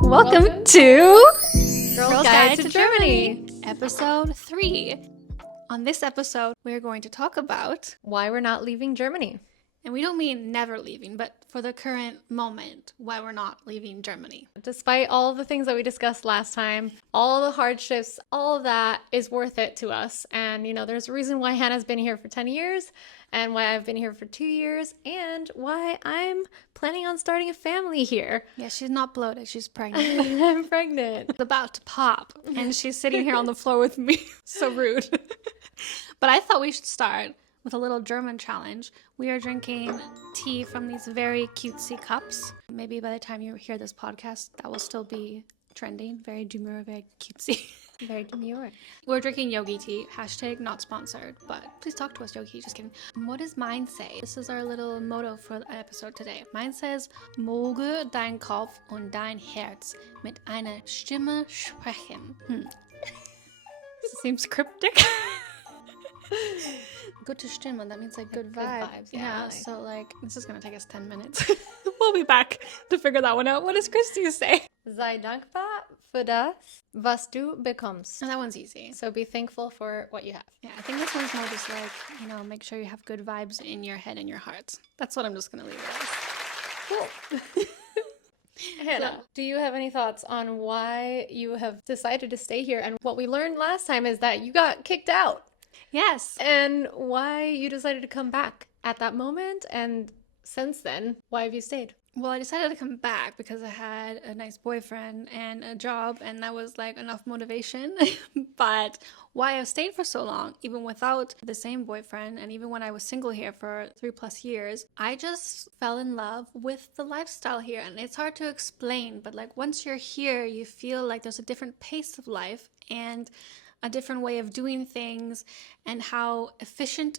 Welcome to Girls Guide to Germany, episode 3. On this episode, we're going to talk about why we're not leaving Germany. and we don't mean never leaving, but for the current moment, why we're not leaving Germany. Despite all the things that we discussed last time, all the hardships, all of that is worth it to us. And, you know, there's a reason why Hannah's been here for 10 years and why I've been here for 2 years and why I'm planning on starting a family here. Yeah, she's not bloated, she's pregnant. I'm pregnant. It's about to pop, and she's sitting here on the floor with me. So rude. But I thought we should start with a little German challenge. We are drinking tea from these very cutesy cups. Maybe by the time you hear this podcast, that will still be trending. Very demure, very cutesy. Very demure. We're drinking yogi tea. Hashtag not sponsored, but please talk to us, yogi. Just kidding. What does mine say? This is our little motto for the episode today. Mine says, Möge dein Kopf und dein Herz mit einer Stimme sprechen. Seems cryptic. Gute Stimme, that means like good vibes. Yeah, like... so like, this is gonna take us 10 minutes. We'll be back to figure that one out. What does Christy say? Sei dankbar für das, was du bekommst. And that one's easy. So be thankful for what you have. Yeah, I think this one's more just like, you know, make sure you have good vibes in your head and your heart. That's what I'm just gonna leave it as. Cool. Hannah, do you have any thoughts on why you have decided to stay here? And what we learned last time is that you got kicked out. Yes. And why you decided to come back at that moment, and since then, why have you stayed? Well, I decided to come back because I had a nice boyfriend and a job, and that was like enough motivation. But why I've stayed for so long, even without the same boyfriend, and even when I was single here for 3+ years, I just fell in love with the lifestyle here. And it's hard to explain, but like once you're here, you feel like there's a different pace of life and a different way of doing things, and how efficient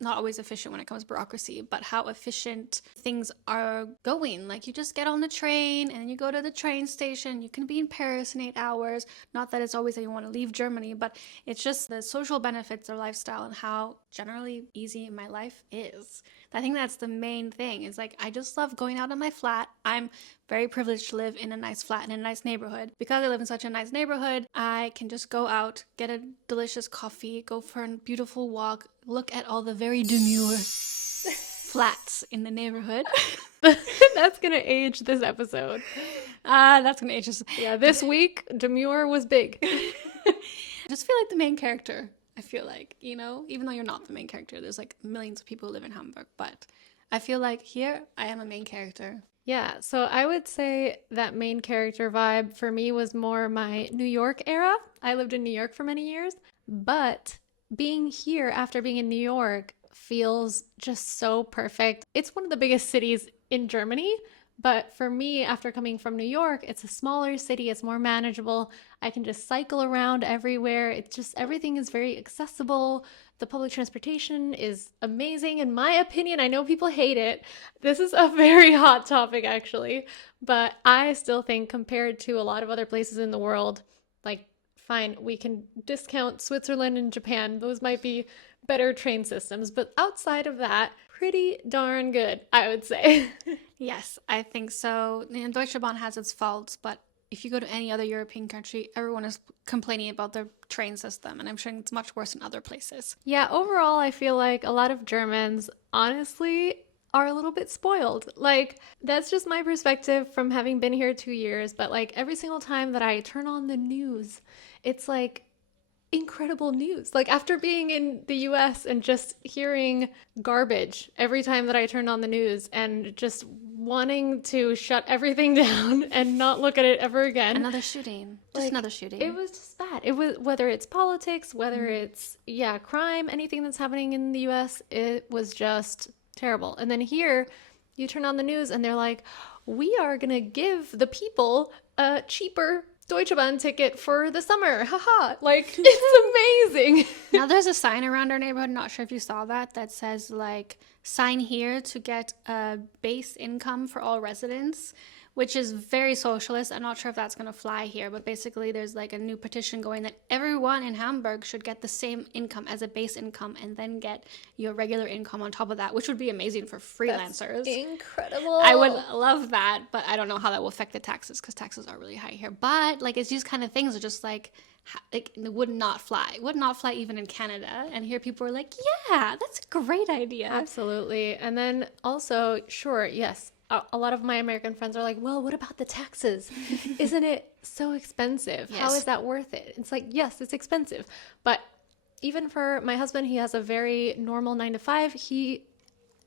not always efficient when it comes to bureaucracy, but how efficient things are going. Like you just get on the train and you go to the train station. You can be in Paris in 8 hours. Not that it's always that you want to leave Germany, but it's just the social benefits of lifestyle and how generally easy my life is. I think that's the main thing. Is like I just love going out of my flat. I'm very privileged to live in a nice flat in a nice neighborhood. Because I live in such a nice neighborhood, I can just go out, get a delicious coffee, go for a beautiful walk, look at all the very demure flats in the neighborhood. That's gonna age this episode. That's gonna age us. Yeah, this week, demure was big. I just feel like the main character. I feel like, you know, even though you're not the main character, there's like millions of people who live in Hamburg, but I feel like here I am a main character. Yeah, so I would say that main character vibe for me was more my New York era. I lived in New York for many years, but being here after being in New York feels just so perfect. It's one of the biggest cities in Germany, but for me, after coming from New York, it's a smaller city, it's more manageable. I can just cycle around everywhere. It's just, everything is very accessible. The public transportation is amazing, in my opinion. I know people hate it. This is a very hot topic, actually, but I still think compared to a lot of other places in the world, like, fine, we can discount Switzerland and Japan. Those might be better train systems, but outside of that, pretty darn good, I would say. Yes, I think so. And Deutsche Bahn has its faults, but if you go to any other European country, everyone is complaining about their train system, and I'm sure it's much worse in other places. Yeah, overall, I feel like a lot of Germans, honestly, are a little bit spoiled. Like, that's just my perspective from having been here 2 years, but like every single time that I turn on the news, it's like incredible news. Like after being in the US and just hearing garbage every time that I turned on the news and just wanting to shut everything down and not look at it ever again. Another shooting. Just like, another shooting. It was just bad. It was, whether it's politics, whether it's, crime, anything that's happening in the US, it was just terrible. And then here, you turn on the news and they're like, we are going to give the people a cheaper Deutsche Bahn ticket for the summer. Haha. Like, it's amazing. Now there's a sign around our neighborhood, not sure if you saw that says like, sign here to get a base income for all residents, which is very socialist. I'm not sure if that's going to fly here, but basically there's like a new petition going that everyone in Hamburg should get the same income as a base income and then get your regular income on top of that, which would be amazing for freelancers. That's incredible. I would love that, but I don't know how that will affect the taxes because taxes are really high here. But like it's these kind of things are just like it would not fly. It would not fly even in Canada. And here people are like, yeah, that's a great idea. Absolutely. And then also, sure, yes, a lot of my American friends are like, well, what about the taxes? Isn't it so expensive? Yes. How is that worth it? It's like, yes, it's expensive. But even for my husband, he has a very normal 9 to 5. He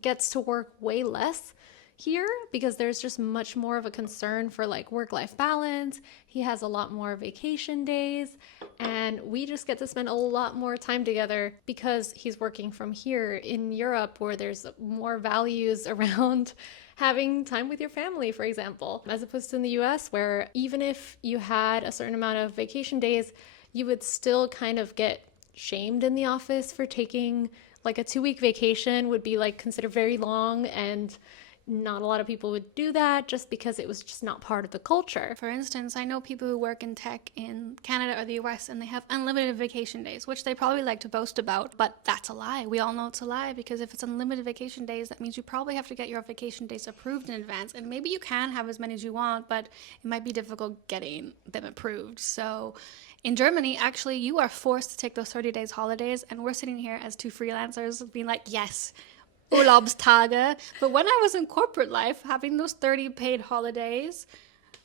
gets to work way less here because there's just much more of a concern for like work-life balance. He has a lot more vacation days and we just get to spend a lot more time together because he's working from here in Europe where there's more values around having time with your family, for example, as opposed to in the US where even if you had a certain amount of vacation days, you would still kind of get shamed in the office for taking like a 2-week vacation would be like considered very long, and not a lot of people would do that just because it was just not part of the culture. For instance, I know people who work in tech in Canada or the US and they have unlimited vacation days, which they probably like to boast about, but that's a lie. We all know it's a lie because if it's unlimited vacation days, that means you probably have to get your vacation days approved in advance. And maybe you can have as many as you want, but it might be difficult getting them approved. So in Germany, actually, you are forced to take those 30 days holidays, and we're sitting here as two freelancers being like, yes, Urlaubstage. But when I was in corporate life, having those 30 paid holidays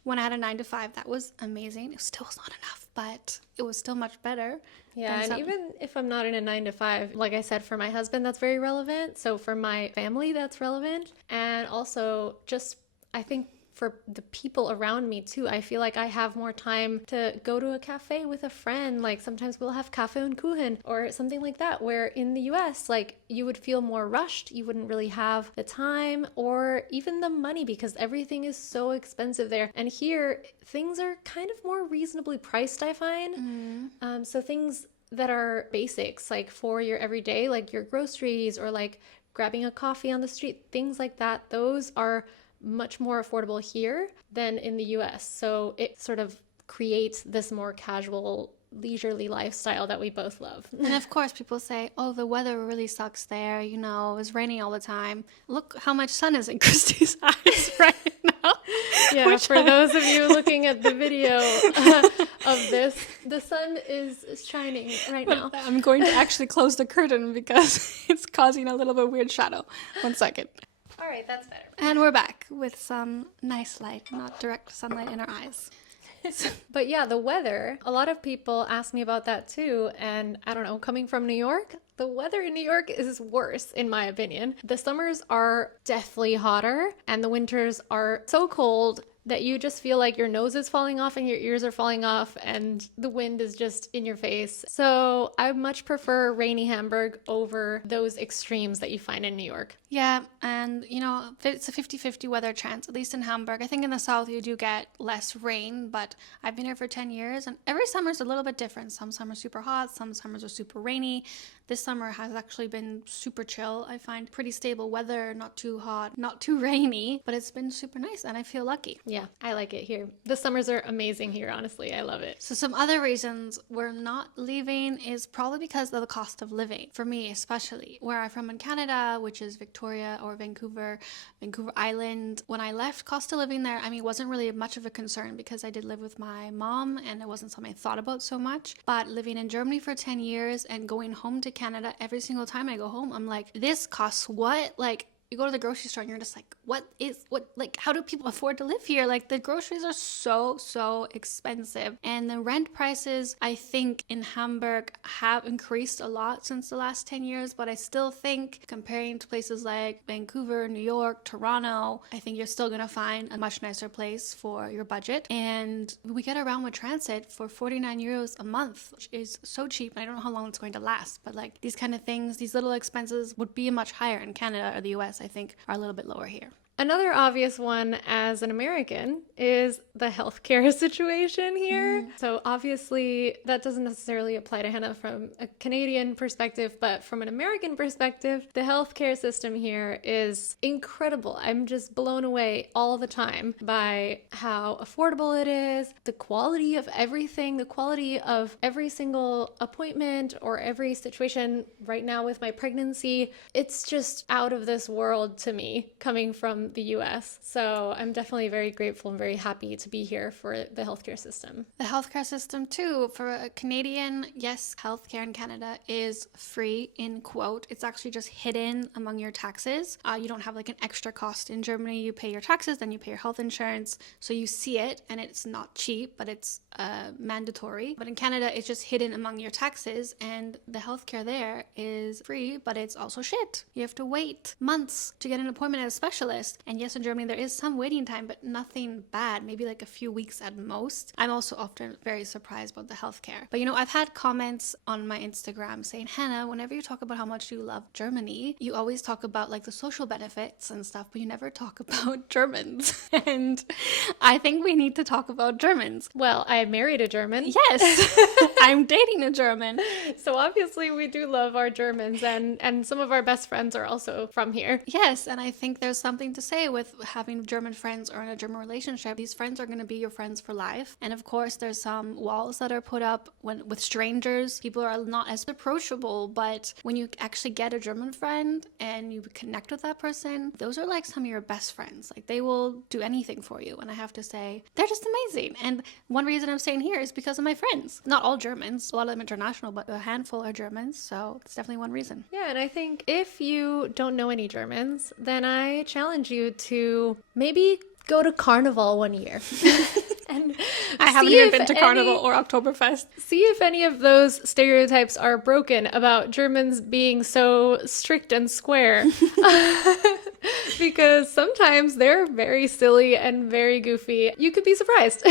when I had a 9 to 5, that was amazing. It still was not enough, but it was still much better. Yeah, and even if I'm not in a 9 to 5, like I said, for my husband, that's very relevant. So for my family, that's relevant. And also just, I think for the people around me too, I feel like I have more time to go to a cafe with a friend. Like sometimes we'll have cafe und kuchen or something like that, where in the US, like you would feel more rushed. You wouldn't really have the time or even the money because everything is so expensive there. And here, things are kind of more reasonably priced, I find. So things that are basics, like for your everyday, like your groceries or like grabbing a coffee on the street, things like that, those are much more affordable here than in the US. So it sort of creates this more casual, leisurely lifestyle that we both love. And of course, people say, oh, the weather really sucks there. You know, it's raining all the time. Look how much sun is in Christy's eyes right now. Yeah, for those of you looking at the video of this, the sun is shining right now. I'm going to actually close the curtain because it's causing a little bit weird shadow. 1 second. All right, that's better. And we're back with some nice light, not direct sunlight in our eyes. But yeah, the weather, a lot of people ask me about that too. And I don't know, coming from New York, the weather in New York is worse, in my opinion. The summers are definitely hotter and the winters are so cold that you just feel like your nose is falling off and your ears are falling off and the wind is just in your face. So I much prefer rainy Hamburg over those extremes that you find in New York. Yeah, and you know, it's a 50-50 weather chance, at least in Hamburg. I think in the south you do get less rain, but I've been here for 10 years and every summer is a little bit different. Some summers super hot, some summers are super rainy. This summer has actually been super chill. I find pretty stable weather, not too hot, not too rainy, but it's been super nice and I feel lucky. Yeah, I like it here. The summers are amazing here, honestly. I love it. So some other reasons we're not leaving is probably because of the cost of living. For me, especially where I'm from in Canada, which is Victoria or Vancouver Island. When I left, cost of living there, I mean, wasn't really much of a concern because I did live with my mom and it wasn't something I thought about so much. But living in Germany for 10 years and going home to Canada every single time I go home, I'm like, this costs what? Like, you go to the grocery store and you're just like, how do people afford to live here? Like the groceries are so expensive. And the rent prices, I think in Hamburg have increased a lot since the last 10 years, but I still think comparing to places like Vancouver, New York, Toronto, I think you're still gonna find a much nicer place for your budget. And we get around with transit for 49 euros a month, which is so cheap. And I don't know how long it's going to last, but like these kind of things, these little expenses would be much higher in Canada or the US, I think, are a little bit lower here. Another obvious one as an American is the healthcare situation here. So obviously that doesn't necessarily apply to Hannah from a Canadian perspective, but from an American perspective, the healthcare system here is incredible. I'm just blown away all the time by how affordable it is, the quality of everything, the quality of every single appointment or every situation right now with my pregnancy. It's just out of this world to me coming from the US. So I'm definitely very grateful and very happy to be here for the healthcare system. The healthcare system too, for a Canadian, yes, healthcare in Canada is free in quote. It's actually just hidden among your taxes. You don't have like an extra cost. In Germany, you pay your taxes, then you pay your health insurance. So you see it and it's not cheap, but it's mandatory. But in Canada, it's just hidden among your taxes, and the healthcare there is free, but it's also shit. You have to wait months to get an appointment at a specialist. And yes, in Germany, there is some waiting time, but nothing bad, maybe like a few weeks at most. I'm also often very surprised about the healthcare. But I've had comments on my Instagram saying, Hannah, whenever you talk about how much you love Germany, you always talk about like the social benefits and stuff, but you never talk about Germans. And I think we need to talk about Germans. Well, I married a German. Yes, I'm dating a German. So obviously we do love our Germans, and some of our best friends are also from here. Yes, and I think there's something to say with having German friends or in a German relationship. These friends are going to be your friends for life. And of course, there's some walls that are put up with strangers. People are not as approachable, but when you actually get a German friend and you connect with that person, those are like some of your best friends. Like they will do anything for you. And I have to say, they're just amazing. And one reason I'm staying here is because of my friends. Not all Germans, a lot of them international, but a handful are Germans. So it's definitely one reason. Yeah, and I think if you don't know any Germans, then I challenge you to maybe go to Carnival one year. And I haven't even been to Carnival or Oktoberfest. See if any of those stereotypes are broken about Germans being so strict and square. Because sometimes they're very silly and very goofy. You could be surprised.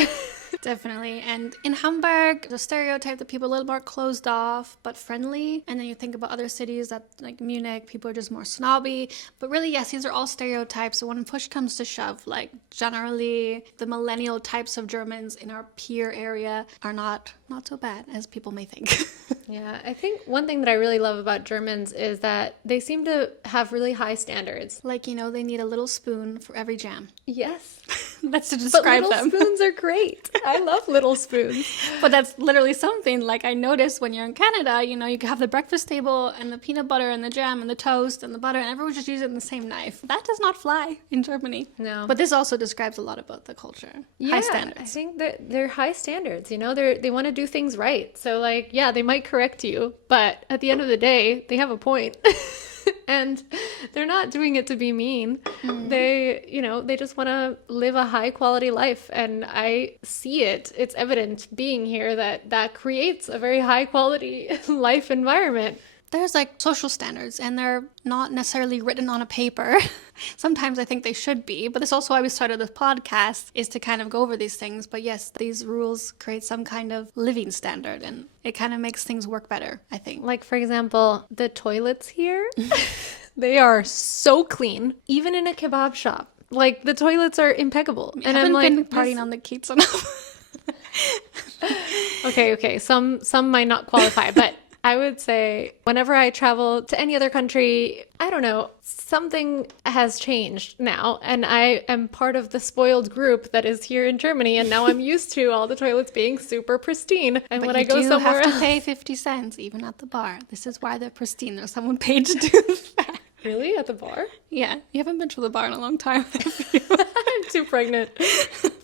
Definitely. And in Hamburg, the stereotype that people are a little more closed off but friendly. And then you think about other cities that like Munich, people are just more snobby. But really, yes, these are all stereotypes. So when push comes to shove, like generally the millennial types of Germans in our peer area are not so bad as people may think. Yeah, I think one thing that I really love about Germans is that they seem to have really high standards. Like, they need a little spoon for every jam. Yes. That's to describe but them. Little spoons are great. I love little spoons. But that's literally something like I noticed when you're in Canada, you have the breakfast table and the peanut butter and the jam and the toast and the butter, and everyone's just using the same knife. That does not fly in Germany. No. But this also describes a lot about the culture. Yeah, high standards. I think that they're high standards, they want to do things right. So like, yeah, they might correct you, but at the end of the day, they have a point. And they're not doing it to be mean. They just want to live a high quality life. And I see it. It's evident being here that creates a very high quality life environment. There's like social standards, and they're not necessarily written on a paper. Sometimes I think they should be, but that's also why we started this podcast, is to kind of go over these things. But yes, these rules create some kind of living standard, and it kind of makes things work better, I think. Like, for example, the toilets here, they are so clean, even in a kebab shop. Like, the toilets are impeccable. I haven't been partying on the Keats enough. Okay. Some might not qualify, but I would say whenever I travel to any other country, I don't know, something has changed now. And I am part of the spoiled group that is here in Germany. And now I'm used to all the toilets being super pristine. And when I go somewhere you have to pay 50 cents even at the bar. This is why they're pristine. There's someone paid to do that. Really? At the bar? Yeah. You haven't been to the bar in a long time. I'm too pregnant.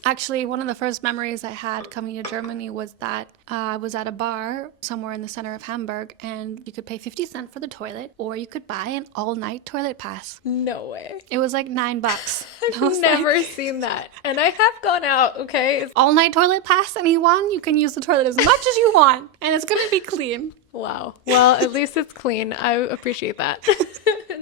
Actually, one of the first memories I had coming to Germany was that I was at a bar somewhere in the center of Hamburg, and you could pay 50 cents for the toilet, or you could buy an all-night toilet pass. No way. It was like $9. I've never seen that. And I have gone out, okay? All-night toilet pass, anyone? You can use the toilet as much as you want, and it's going to be clean. Wow. Well, at least it's clean. I appreciate that.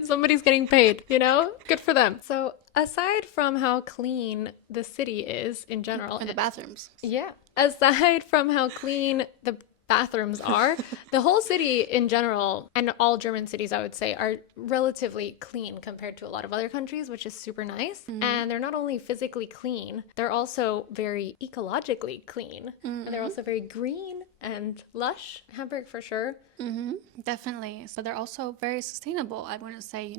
Somebody's getting paid, Good for them. So aside from how clean the city is in general. And the bathrooms. Yeah. Aside from how clean the bathrooms are. The whole city in general, and all German cities, I would say, are relatively clean compared to a lot of other countries, which is super nice. And they're not only physically clean, they're also very ecologically clean. And they're also very green and lush. Hamburg for sure. Definitely. So they're also very sustainable. I wouldn't say,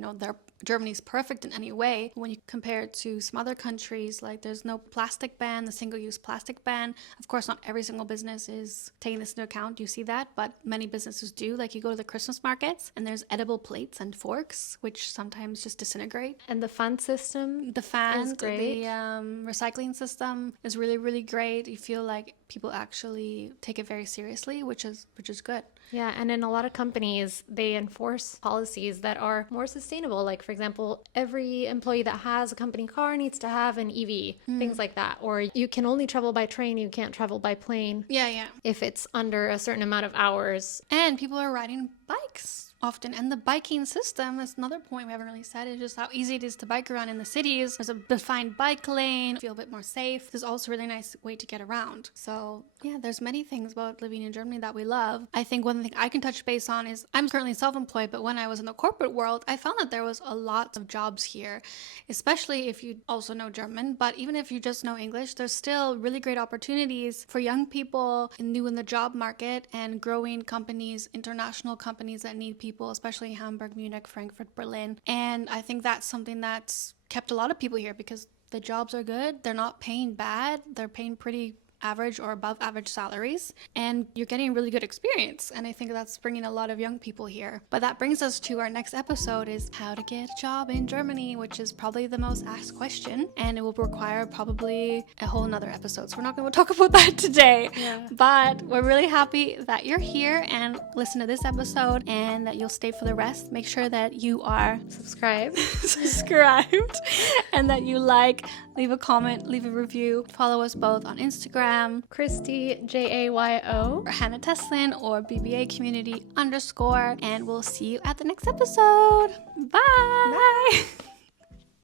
Germany's perfect in any way. When you compare it to some other countries, like there's no plastic ban, the single-use plastic ban. Of course, not every single business is taking this into account. You see that, but many businesses do. Like you go to the Christmas markets and there's edible plates and forks, which sometimes just disintegrate. And the fan system The fan, is great. the recycling system is really, really great. You feel like people actually take it very seriously, which is good. Yeah, and in a lot of companies, they enforce policies that are more sustainable. Like, for example, every employee that has a company car needs to have an EV, things like that. Or you can only travel by train, you can't travel by plane Yeah. if it's under a certain amount of hours. And people are riding bikes often. And the biking system is another point we haven't really said, is just how easy it is to bike around in the cities. There's a defined bike lane, feel a bit more safe. There's also a really nice way to get around. So yeah, there's many things about living in Germany that we love. I think one thing I can touch base on is I'm currently self-employed, but when I was in the corporate world, I found that there was a lot of jobs here, especially if you also know German. But even if you just know English, there's still really great opportunities for young people new in the job market and growing companies, international companies that need people, especially in Hamburg, Munich, Frankfurt, Berlin. And I think that's something that's kept a lot of people here because the jobs are good. They're not paying bad. They're paying pretty average or above average salaries, and you're getting really good experience. And I think that's bringing a lot of young people here. But that brings us to our next episode, is how to get a job in Germany, which is probably the most asked question, and it will require probably a whole nother episode. So we're not going to talk about that today. Yeah. But we're really happy that you're here and listen to this episode and that you'll stay for the rest. Make sure that you are Subscribe. subscribed and that you leave a comment, leave a review. Follow us both on Instagram, Christy, Jayo. or Hannah Teslin, or BBA Community _. And we'll see you at the next episode. Bye. Bye.